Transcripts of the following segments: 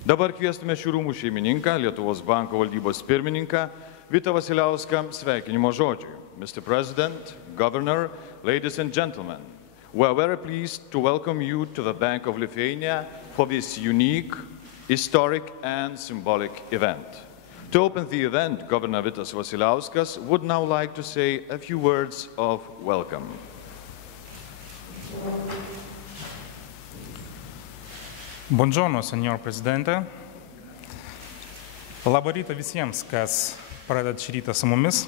Dabar kviestume šių rūmų šeimininką, Lietuvos banko valdybos pirmininką Vitą Vasiliauską sveikinimo žodžiui. Mr. President, Governor, ladies and gentlemen, we are very pleased to welcome you to the Bank of Lithuania for this unique, historic and symbolic event. To open the event, Governor Vitas Vasiliauskas would now like to say a few words of welcome. Buongiorno, signor Presidente. Labą rytą visiems, kas pradeda šį rytą su mumis.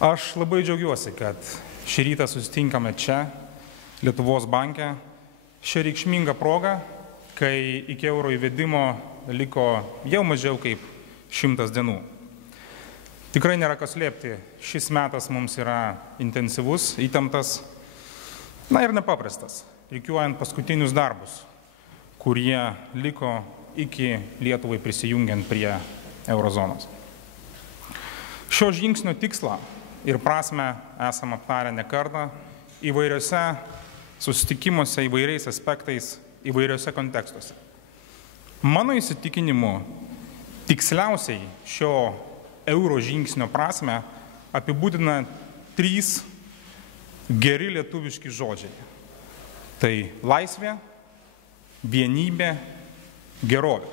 Aš labai džiaugiuosi, kad šį rytą susitinkame čia, Lietuvos banke, šią reikšmingą progą, kai iki euro įvedimo liko jau mažiau kaip 100 dienų. Tikrai nėra kas slėpti, šis metas mums yra intensyvus, įtemptas, ir nepaprastas, rikiuojant paskutinius darbus, kurie liko iki Lietuvai prisijungiant prie eurozonos. Šio žingsnio tikslą ir prasmę esame aptarę ne kartą įvairiose susitikimuose, įvairiais aspektais, įvairiose kontekstuose. Mano įsitikinimu, tiksliausiai šio euro žingsnio prasmę apibūdina 3 geri lietuviški žodžiai. Tai laisvė, vienybė, gerovė.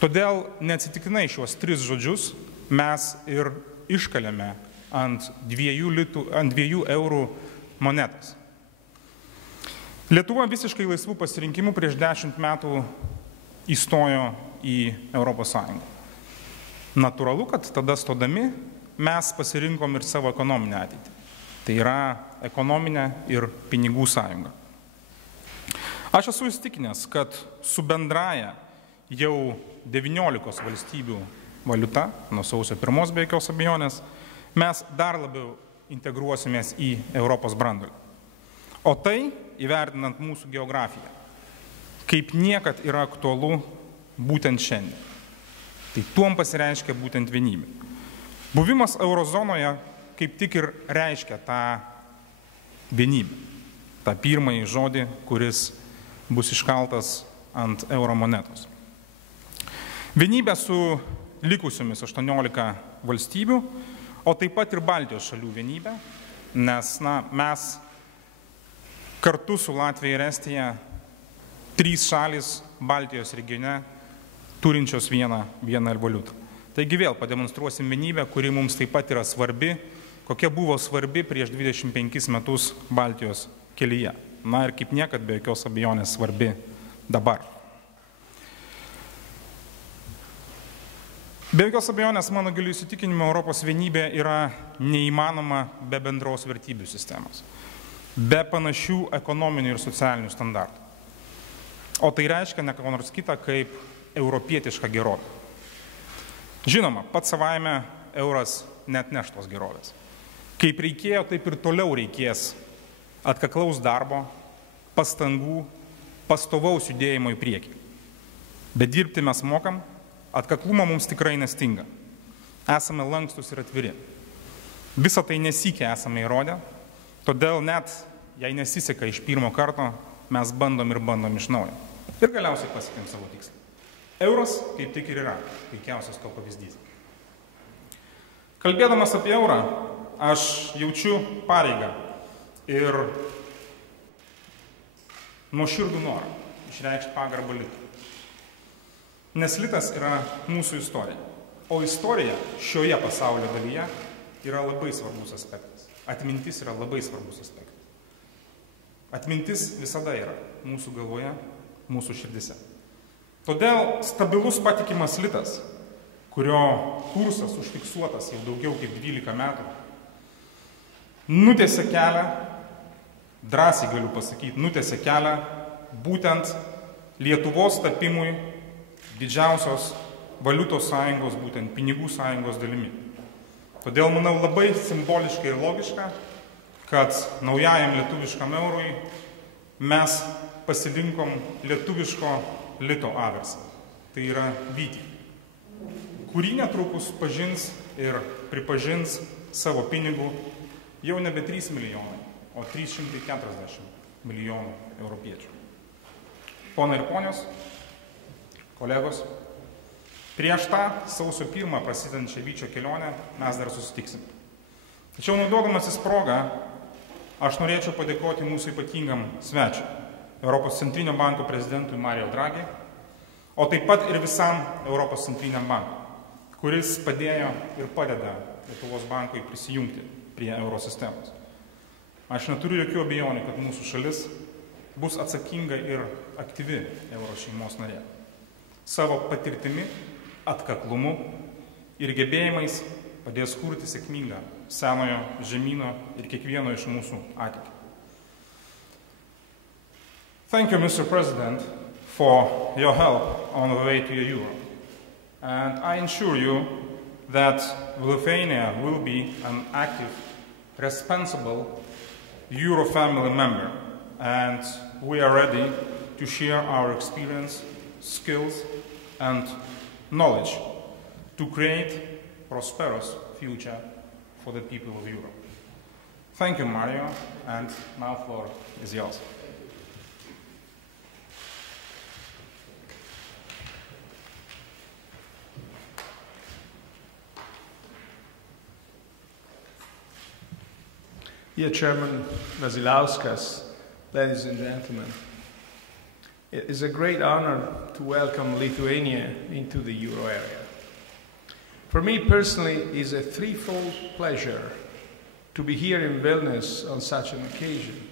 Todėl neatsitiktinai šiuos 3 žodžius mes ir iškalėme ant 2 eurų monetos. Lietuva visiškai laisvų pasirinkimų prieš 10 metų įstojo į Europos Sąjungą. Natūralu, kad tada stodami mes pasirinkom ir savo ekonominę ateitį. Tai yra ekonominė ir pinigų sąjunga. Aš esu įsitikinęs, kad su bendraja jau 19 valstybių valiuta, nuo sausio 1 be jokios abejonės, mes dar labiau integruosimės į Europos branduolį. O tai, įvertinant mūsų geografiją, kaip niekad yra aktualu būtent šiandien. Tai tuom pasireiškia būtent vienybė. Buvimas eurozonoje kaip tik ir reiškia tą vienybę, tą pirmąjį žodį, kuris bus iškaltas ant euro monetos. Vienybė su likusiomis 18 valstybių, o taip pat ir Baltijos šalių vienybė, nes mes kartu su Latvija ir Estija 3 šalys Baltijos regione turinčios vieną valiutą. Taigi vėl pademonstruosim vienybę, kuri mums taip pat yra svarbi, kokia buvo svarbi prieš 25 metus Baltijos kelyje. Ir kaip niekad be jokios abejonės svarbi dabar. Be jokios abejonės, mano giliu įsitikinimu, Europos vienybė yra neįmanoma be bendros vertybių sistemos, be panašių ekonominių ir socialinių standartų. O tai reiškia ne ką nors kita kaip europietišką gerovę. Žinoma, pats savaime euras neatneš tos gerovės. Kaip reikėjo, taip ir toliau reikės atkaklaus darbo, pastangų, pastovaus judėjimo į priekį. Bet dirbti mes mokam, atkaklumo mums tikrai nestinga. Esame lankstus ir atviri. Visą tai nesykia esame įrodę, todėl net, jei nesiseka iš pirmo karto, mes bandom iš naujo. Ir galiausiai pasiekėm savo tikslą. Euras kaip tik ir yra puikiausias to pavyzdys. Kalbėdamas apie eurą, aš jaučiu pareigą ir nuoširdų norą išreikšti pagarbą litui. Nes litas yra mūsų istorija, o istorija šioje pasaulio dalyje yra labai svarbus aspektas. Atmintis yra labai svarbus aspektas. Atmintis visada yra mūsų galvoje, mūsų širdise. Todėl stabilus patikimas litas, kurio kursas užfiksuotas jau daugiau kaip 12 metų, nutėsė kelią, drąsiai galiu pasakyti, nutėsė kelią būtent Lietuvos tapimui didžiausios valiutos sąjungos, būtent pinigų sąjungos dalimi. Todėl, manau, labai simboliška ir logiška, kad naujajam lietuviškam eurui mes pasirinkom lietuviško lito aversą. Tai yra vytį, kurį netrukus pažins ir pripažins savo pinigų jau nebe 3 milijonai, o 340 milijonų europiečių. Ponai ir ponios, kolegos, prieš tą sausio 1 prasidedančią Vyčio kelionę mes dar susitiksim. Tačiau naudodamasis progą, aš norėčiau padėkoti mūsų ypatingam svečiui, Europos centrinio banko prezidentui Mario Draghi, o taip pat ir visam Europos centriniam bankui, kuris padėjo ir padeda Lietuvos bankui prisijungti prie eurosistemos. Aš neturiu jokių abejonių, kad mūsų šalis bus atsakinga ir aktyvi euro šeimos narė. Savo patirtimi, atkaklumu ir gebėjimais padės kurti sėkmingą senojo žemyno ir kiekvieno iš mūsų ateitį. Thank you, Mr. President, for your help on the way to the euro. And I assure you that Lithuania will be an active, responsible Euro family member, and we are ready to share our experience, skills, and knowledge to create a prosperous future for the people of Europe. Thank you, Mario, and now the floor is yours. Dear Chairman Vasilauskas, ladies and gentlemen, it is a great honor to welcome Lithuania into the euro area. For me personally, it is a threefold pleasure to be here in Vilnius on such an occasion.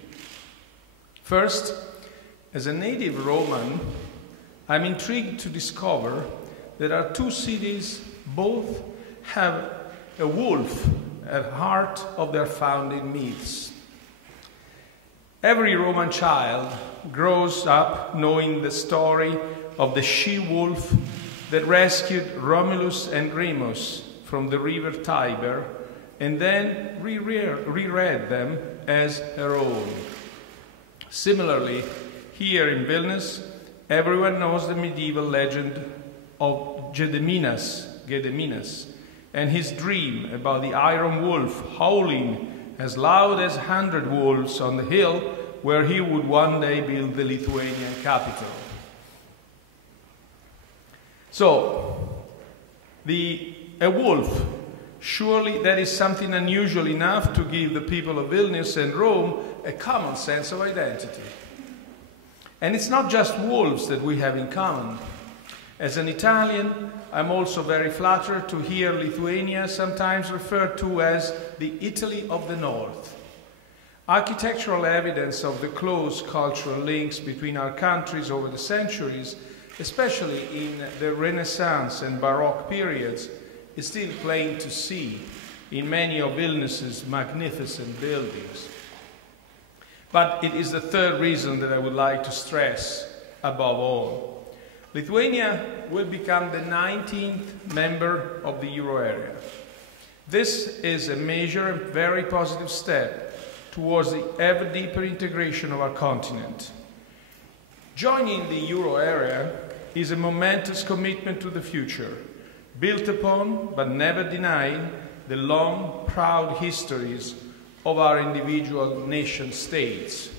First, as a native Roman, I'm intrigued to discover that our two cities both have a wolf at the heart of their founding myths. Every Roman child grows up knowing the story of the she-wolf that rescued Romulus and Remus from the river Tiber and then reread them as her own. Similarly, here in Vilnius, everyone knows the medieval legend of Gediminas, and his dream about the iron wolf howling as loud as 100 wolves on the hill where he would one day build the Lithuanian capital. So, a wolf, surely that is something unusual enough to give the people of Vilnius and Rome a common sense of identity. And it's not just wolves that we have in common. As an Italian, I'm also very flattered to hear Lithuania sometimes referred to as the Italy of the North. Architectural evidence of the close cultural links between our countries over the centuries, especially in the Renaissance and Baroque periods, is still plain to see in many of Vilnius's magnificent buildings. But it is the third reason that I would like to stress above all. Lithuania will become the 19th member of the euro area. This is a major and very positive step towards the ever deeper integration of our continent. Joining the euro area is a momentous commitment to the future, built upon but never denying the long, proud histories of our individual nation states.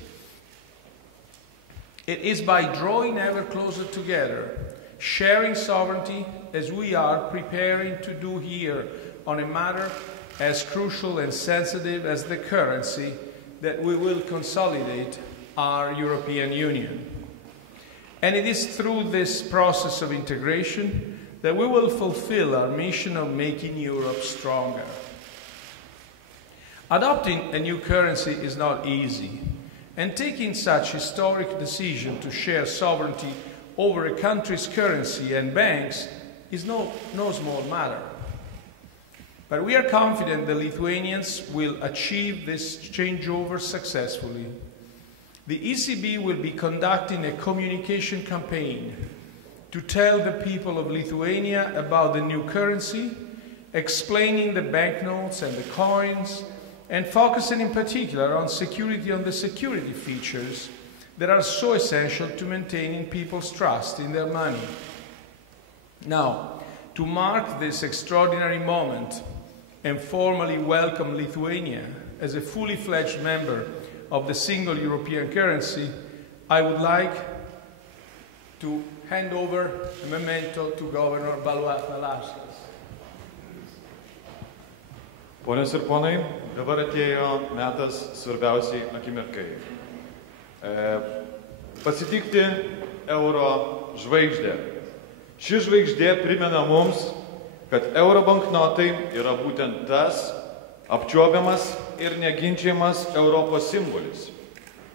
It is by drawing ever closer together, sharing sovereignty as we are preparing to do here on a matter as crucial and sensitive as the currency, that we will consolidate our European Union. And it is through this process of integration that we will fulfill our mission of making Europe stronger. Adopting a new currency is not easy. And taking such historic decision to share sovereignty over a country's currency and banks is no small matter. But we are confident the Lithuanians will achieve this changeover successfully. The ECB will be conducting a communication campaign to tell the people of Lithuania about the new currency, explaining the banknotes and the coins, and focusing in particular on the security features that are so essential to maintaining people's trust in their money. Now, to mark this extraordinary moment and formally welcome Lithuania as a fully fledged member of the single European currency, I would like to hand over a memento to Governor Balois Nalaskas. Ponios ir ponai, dabar atėjo metas svarbiausiai akimirkai. Pasitikti euro žvaigždę. Ši žvaigždė primena mums, kad euro banknotai yra būtent tas apčiuopiamas ir neginčiamas Europos simbolis,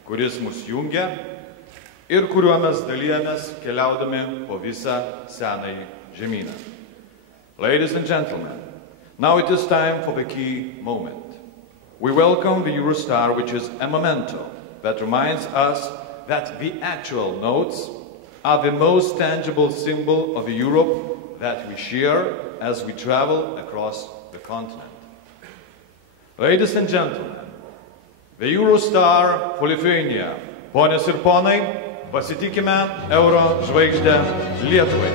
kuris mus jungia ir kuriuo mes dalijamės keliaudami po visą senąjį žemyną. Ladies and gentlemen, now it is time for the key moment. We welcome the Eurostar, which is a memento that reminds us that the actual notes are the most tangible symbol of the Europe that we share as we travel across the continent. Ladies and gentlemen, the Eurostar for Lithuania. Ponios ir ponai, pasitikime euro žvaigždę Lietuvai.